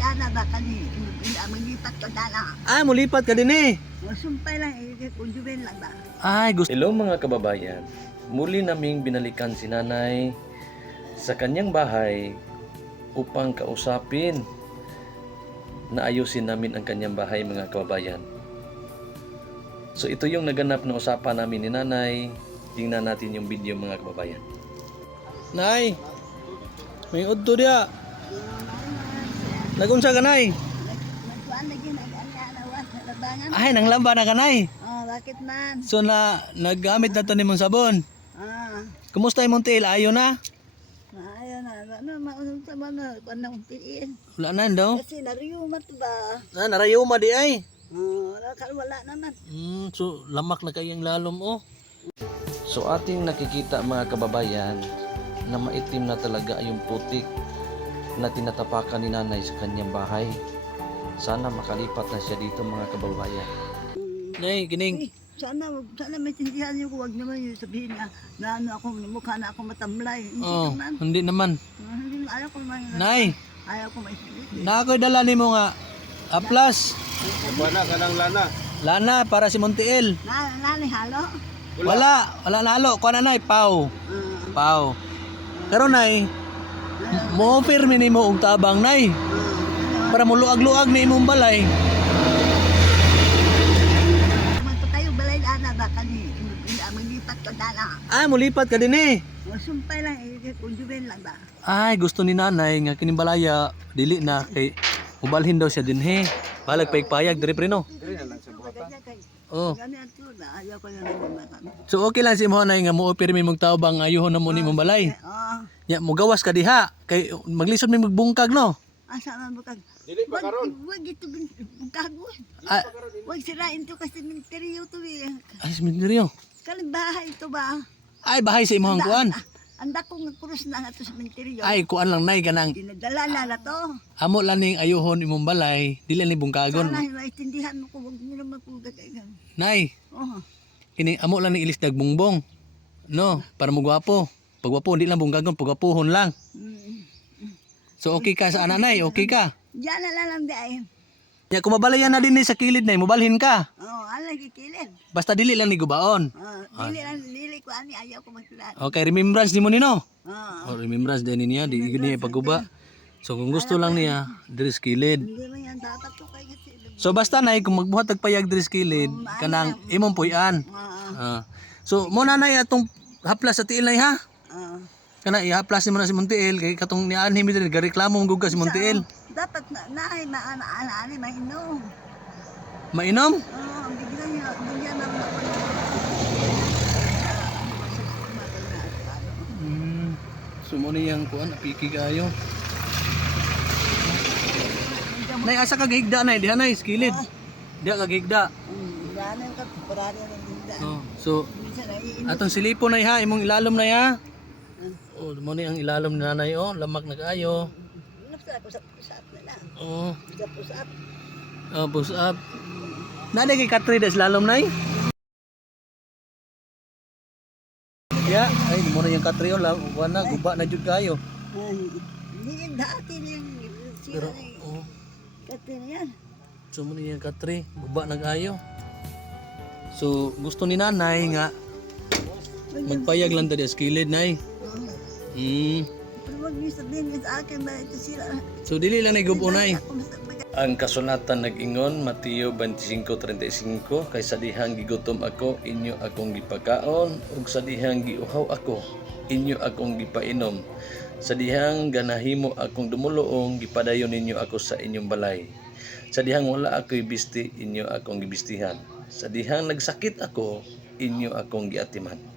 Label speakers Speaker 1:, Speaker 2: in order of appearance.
Speaker 1: ana ba kani mangipat ko dala.
Speaker 2: Ay, mulipat ka din eh.
Speaker 1: Masumpay lang eh kung juben lang ba.
Speaker 2: Ay, gusto.
Speaker 3: Hello mga kababayan, muli naming binalikan si nanay sa kanyang bahay upang kausapin na ayusin namin ang kanyang bahay mga kababayan. So ito yung naganap na usapan namin ni nanay. Tingnan natin yung video mga kababayan.
Speaker 2: Nay, may udto dia. Nagunsa ka, Nay?
Speaker 1: Nagkuan lagi nag-ana sa labangan.
Speaker 2: Ay, nang lamba na ka, Nay.
Speaker 1: Oh, bakit man?
Speaker 2: So, na, naggamit na to ni mong sabon.
Speaker 1: Ah,
Speaker 2: Kumusta yung Montiel? Ayaw na?
Speaker 1: maayo na. Ano, maunong sa mga panang tiin.
Speaker 2: Wala na daw.
Speaker 1: Kasi nariyumat ba?
Speaker 2: Na, narayuma di ay.
Speaker 1: Oh, wala, wala naman.
Speaker 2: Hmm, so, lamak na kayang lalom, oh.
Speaker 3: So ating nakikita mga kababayan na maitim na talaga yung putik na tinatapakan ni nanay sa kanyang bahay. Sana makalipat na siya dito mga kababayan.
Speaker 2: Nay, gining.
Speaker 1: Eh, sana, sana may tindihan niyo ko. Huwag naman yung sabihin na, na ano ako, mukha na ako matamlay. Hindi
Speaker 2: Oh,
Speaker 1: naman.
Speaker 2: hindi naman.
Speaker 1: Ah, Hindi, ayaw ko naman.
Speaker 2: Nay,
Speaker 1: Ayaw ko maisigit.
Speaker 2: na ako'y dala ni mo nga. Aplas.
Speaker 4: Wala ka ng lana.
Speaker 2: Lana para si Montiel.
Speaker 1: Na, nani, halo?
Speaker 2: Wala, wala na halo. Kuha na, Nay, pau.
Speaker 1: Ah,
Speaker 2: Pau. Pero, Nay, mo firme ni mo og tabang, Nay. Para mo luag-luag ni imong balay. Ay, mulipat ka din eh.
Speaker 1: Masumpay lang eh kung juben lang ba.
Speaker 2: Ay, gusto ni nanay nga kinimbalaya dili na kay ubalhin daw siya din he. Balag payag dire pre no.
Speaker 1: Ganyan kay
Speaker 2: Oh.
Speaker 1: na.
Speaker 2: So okay lang si mo nay nga mo pirmi mong tao bang ayuhon na mo ni mong balay.
Speaker 1: Oh,
Speaker 2: Ya mo gawas ka diha kay maglisod mi magbungkag no.
Speaker 1: asa man bukag.
Speaker 4: Dili pa karon.
Speaker 1: Wag ito bugkago.
Speaker 2: Ah,
Speaker 1: Wag sirain to kasi ministeryo to eh.
Speaker 2: ay sementeryo.
Speaker 1: Kaling bahay to ba?
Speaker 2: Ay bahay sa imong kuan.
Speaker 1: Anda ko nga krus na nga to sa ministeryo.
Speaker 2: Ay kuan lang nay kanang
Speaker 1: Dinadala na na to.
Speaker 2: amo lang ning ayuhon imong balay dili ni bungkagon.
Speaker 1: Sana maintindihan mo ko wag mo naman kung gagawin.
Speaker 2: Nay,
Speaker 1: Oh.
Speaker 2: kini amo lang ning ilis dagbungbong. No, para mo gwapo. Pag gwapo di lang bungkagon, pag gwapohon lang. So okay ka sa ananay, okay ka.
Speaker 1: Diyan na lang di ay.
Speaker 2: Ya kung mabalayan na din ni sa kilid na, mubalhin ka.
Speaker 1: Oh, ala gikilid.
Speaker 2: Basta dili lang ni gubaon.
Speaker 1: Oh, dili lang dili ko ani ayaw ko magsulat.
Speaker 2: Okay, remembrance ni mo nino.
Speaker 1: Oh,
Speaker 2: Oh, remembrance din niya, di niya pagguba. So kung gusto lang niya, diri sa kilid.
Speaker 1: hindi man yan kay.
Speaker 2: So basta nay kung magbuhat og payag diri sa kilid, kanang imong puy-an.
Speaker 1: Ah,
Speaker 2: Ah. so mo na nay atong haplas sa tiil nay ha.
Speaker 1: Ah.
Speaker 2: Kana ni mo na si Montiel kay katong ni anhi mi diri gareklamo mong gugga si Montiel.
Speaker 1: Dapat na naay maana ana ani mainom.
Speaker 2: Mainom?
Speaker 1: Oh, bigyan niya bigyan na mo.
Speaker 2: Hmm. So mo niyang kuan apiki kayo. Nay asa ka gihigda nay diha nay sa kilid. Diha ka gihigda.
Speaker 1: Ganan ka parari na dinda.
Speaker 2: Oh, so atong silipo na ha, imong ilalom na ha. Oh, mo ni ang ilalom ni nanay oh, lamak na kayo.
Speaker 1: Nafsa ko sa pusat na lang.
Speaker 2: Oh,
Speaker 1: Sa pusat.
Speaker 2: oh push up. Nada kay katri das lalom nay. Ya, ay mo na yung katri oh, la- wala guba na jud kayo.
Speaker 1: Hindi dati niyang
Speaker 2: Pero oh,
Speaker 1: Kati na yan.
Speaker 2: so mo yung katri, guba na kayo. So gusto ni nanay nga magpayag lang tadi sa kilid nay. Hmm.
Speaker 1: Pero wag niyo sabihin niya sa akin ba ito sila.
Speaker 2: So dili lang nay gubo nay.
Speaker 1: Ako mas mag-
Speaker 3: Ang kasulatan nag-ingon, Mateo 25.35, kay sa dihang gigutom ako, inyo akong gipakaon, ug sa dihang giuhaw ako, inyo akong gipainom. Sa dihang ganahimo akong dumuluong, gipadayon ninyo ako sa inyong balay. Sa dihang wala ako'y bisti, inyo akong gibistihan. Sa dihang nagsakit ako, inyo akong giatiman.